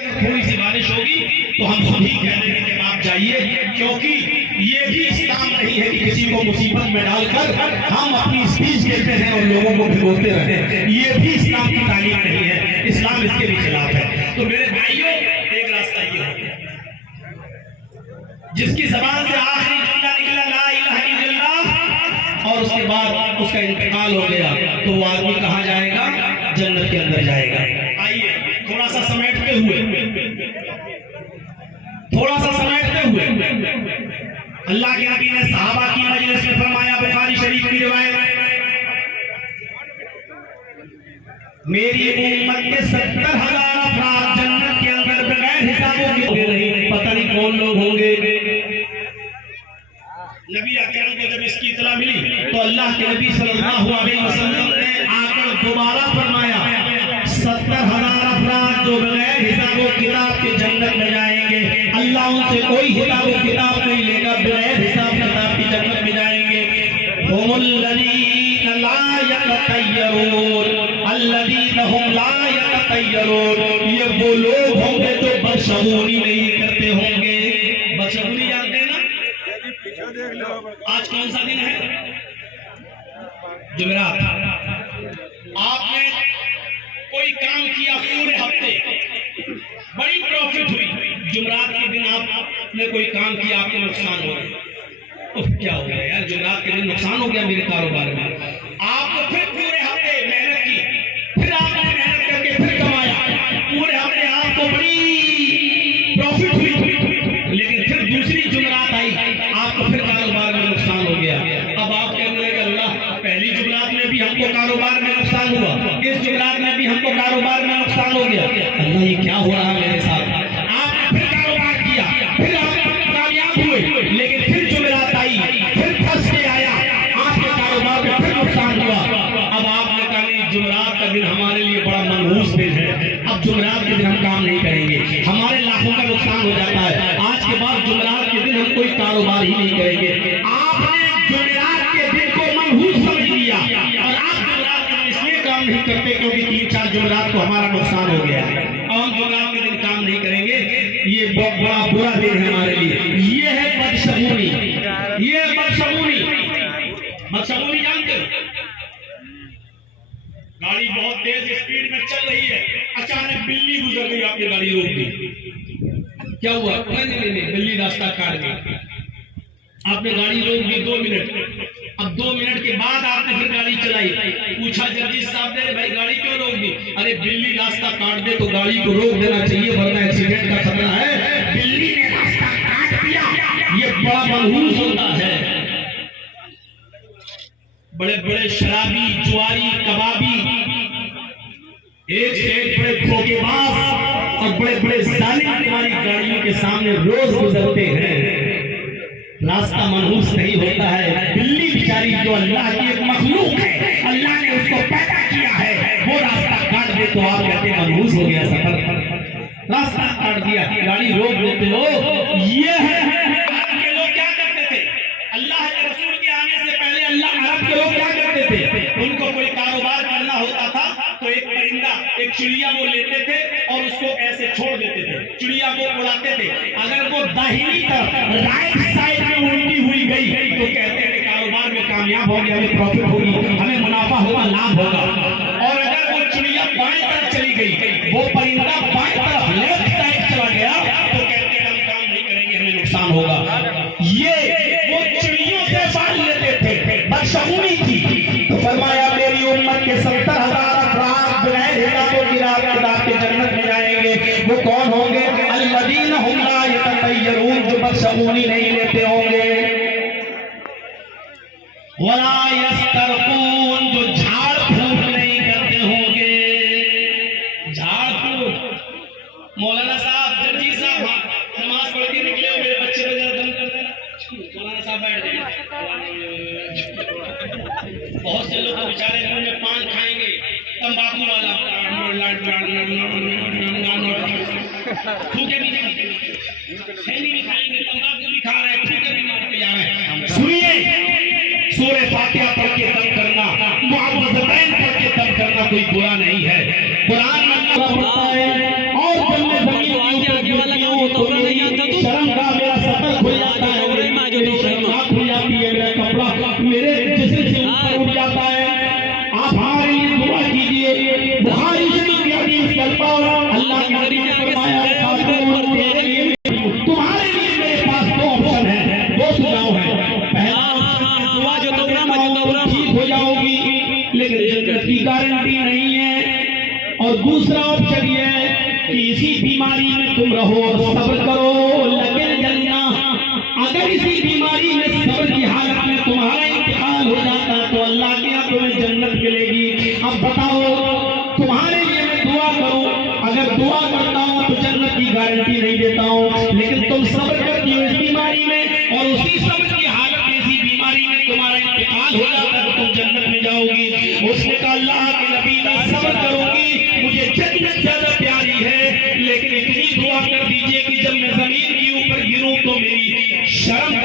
थोड़ी सी बारिश होगी तो हम खुद ही कह देंगे कि आप जाइए, क्योंकि ये भी इस्लाम नहीं है कि किसी को मुसीबत में डालकर हम अपनी स्पीच देते हैं और लोगों को भिगोते रहते हैं। ये भी इस्लाम की तालीम नहीं है, इस्लाम इसके भी खिलाफ है। तो मेरे भाइयों, एक रास्ता ये हो गया, जिसकी जबान से आखिरी जुमला निकला ला इलाहा इल्लल्लाह और उसके बाद उसका इंतकाल हो गया, तो वो आदमी कहाँ जाएगा? जन्नत के अंदर जाएगा। आइए थोड़ा सा समेटते हुए अल्लाह के नबी ने सहाबा की मजलिस में फरमाया, बुखारी शरीफ की रिवायत, मेरी उम्मत के 70,000 अफराद जन्नत के अंदर बगैर हिसाबों के होंगे। नहीं पता नहीं कौन लोग होंगे। नबी अकरम को जब इसकी इत्तला मिली तो अल्लाह के नबी सल्लल्लाहु अलैहि वसल्लम ने आकर दोबारा फरमाया, 70,000 अफराद जो बगैर हिसाबो किताब के जन्नत में जाएंगे। अल्लाह उनसे कोई हिसाबो किताब नहीं लेगा, बगैर हिसाब किताब की जन्नत में जाएंगे। हुमुल्लज़ीना ला यततय्यरून अल्लज़ीना हुम ला यततय्यरून, ये वो लोग होंगे जो बदशगुनी नहीं करते होंगे। बदशगुनी जानते हैं ना? आज कौन सा दिन है? जुमेरात। आपने कोई काम किया पूरे हफ्ते, बड़ी प्रॉफिट हुई, जुमेरात के दिन आपने कोई काम किया, आपको नुकसान हो गया। क्या हो गया यार, जुमेरात के दिन नुकसान हो गया मेरे कारोबार में। आपको फिर पूरे हफ्ते मेहनत की, फिर आपने मेहनत करके फिर कमाया, पूरे हफ्ते आपको बड़ी प्रॉफिट हुई, लेकिन फिर दूसरी जुमेरात आई, आपको फिर कारोबार में नुकसान हो गया। अब आप कहने लगे, अल्लाह पहली जुमेरात में भी हमको कारोबार में नुकसान हुआ, इस जुमेरात में भी हमको कारोबार में नुकसान हो गया, अल्लाह ये क्या हो रहा है मेरे साथ? आपने फिर कारोबार किया, फिर आप कामयाब हुए, लेकिन फिर जुमेरात आई, फिर फंस के आया, आपके कारोबार में फिर नुकसान हुआ। अब आपने कहा नहीं, जुमेरात का दिन हमारे लिए बड़ा मनहूस दिन है, अब जुमेरात के दिन हम काम नहीं करेंगे, हमारे लाखों का नुकसान हो जाता है, आज के बाद जुमेरात के दिन हम कोई कारोबार ही नहीं करेंगे। आपने जुमेरात के दिन को मनहूस समझ लिया और आप जुमेरात के दिन इसलिए काम नहीं करते क्योंकि 3-4 जुमेरात को हमारा नुकसान हो गया है, हम जुमेरात के दिन काम नहीं करेंगे, ये बहुत बड़ा बुरा दिन है हमारे लिए। ये है बदशगुनी, ये बदशगुनी। बदशगुनी जानते हो? गाड़ी बहुत तेज स्पीड में चल रही है, अचानक बिल्ली गुजर गई, आपने गाड़ी रोक दी, क्या हुआ? नहीं, बिल्ली रास्ता काट गई, आपने गाड़ी रोक दी 2 मिनट। अब 2 मिनट के बाद आपने फिर गाड़ी चलाई, पूछा जर्जी साहब ने, भाई गाड़ी क्यों रोक दी? अरे बिल्ली रास्ता काट दे तो गाड़ी को रोक देना चाहिए, वरना एक्सीडेंट का खतरा है। बिल्ली ने रास्ता काट दिया, ये बड़ा मनहूस होता है। बड़े बड़े शराबी, जुआरी, कबाबी, एक से एक बड़े धोखेबाज और बड़े बड़े जालिम हमारी गाड़ियों के सामने रोज गुजरते हैं, रास्ता मनहूस नहीं होता है। बिल्ली बेचारी जो अल्लाह की एक मखलूक है, अल्लाह ने उसको पैदा किया है, वो रास्ता काट दे तो आप कहते मनहूस हो गया सफर, रास्ता काट दिया, गाड़ी रोक देते हो। ये है अरब के लोग क्या करते थे, अल्लाह के रसूल के आने से पहले अरब के लोग क्या करते थे, उनको कोई कारोबार करना होता था तो एक परिंदा, एक चिड़िया वो लेते थे और उसको ऐसे छोड़ देते थे, चिड़िया को उड़ाते थे। अगर वो दाहिनी तरफ राइट साइड में उड़ती हुई गई तो कहते थे कारोबार में कामयाब हो गया, हमें प्रॉफिट होगी, हमें मुनाफा होगा, लाभ होगा। और अगर वो चिड़िया बाएं तरफ चली गई, वो परिंदा बाएं तरफ लेफ्ट साइड चला गया तो कहते हैं हम काम नहीं करेंगे, हमें नुकसान होगा। ये वो चिड़ियों से बाल लेते थे, बदशगुनी थी। तो फरमाया मेरी उम्मत के 70,000 अफराद बगैर हिसाबो किताब के जन्नत में जाएंगे। वो कौन होंगे? अल्लज़ीना हुम ला यततय्यरून, जो बदशगुनी नहीं लेते होंगे, वला यस्तरकून, जो झाड़ फूक नहीं करते होंगे। झाड़ फूक, मौलाना साहब, जर्जी साहब, नमाज पढ़ के निकले, मेरे बच्चे पे जरा दम कर देना, मौलाना साहब बैठ जाइए। बहुत से लोग बेचारे मुंह में पान खाएंगे, तंबाकू वाला, थूके भी नहीं खाएंगे, तंबाकू भी खा रहे हैं, थूके भी मार के जा रहे हैं। सुनिए, सूरह फातिहा पढ़ के दम करना, मुअव्वज़तैन पढ़ के दम करना कोई बुरा नहीं है। कुरान में अल्लाह फरमाता है, और जन्नत जमीन बीमारी में तुम रहो और सब्र करो लगे जन्ना। अगर इसी बीमारी में सब्र की हालत में तुम्हारा इंतकाल हो जाता तो अल्लाह के यहाँ तुम्हें जन्नत मिलेगी। अब बताओ तुम्हारे लिए मैं दुआ करूं, अगर दुआ करता हूं तो जन्नत की गारंटी नहीं देता हूं, लेकिन तुम सब्र करती हो इस बीमारी में और उसी सब्र की हालत में इसी बीमारी में तुम्हारा इंतकाल हो जाता तो तुम जन्नत में जाओगी। उसने कहा अल्लाह के नबी मैं सब्र करूंगी, मुझे जन्नत ज्यादा प्यारी है, लेकिन इतनी दुआ कर दीजिए कि जब मैं जमीन के ऊपर गिरूं तो मेरी शर्म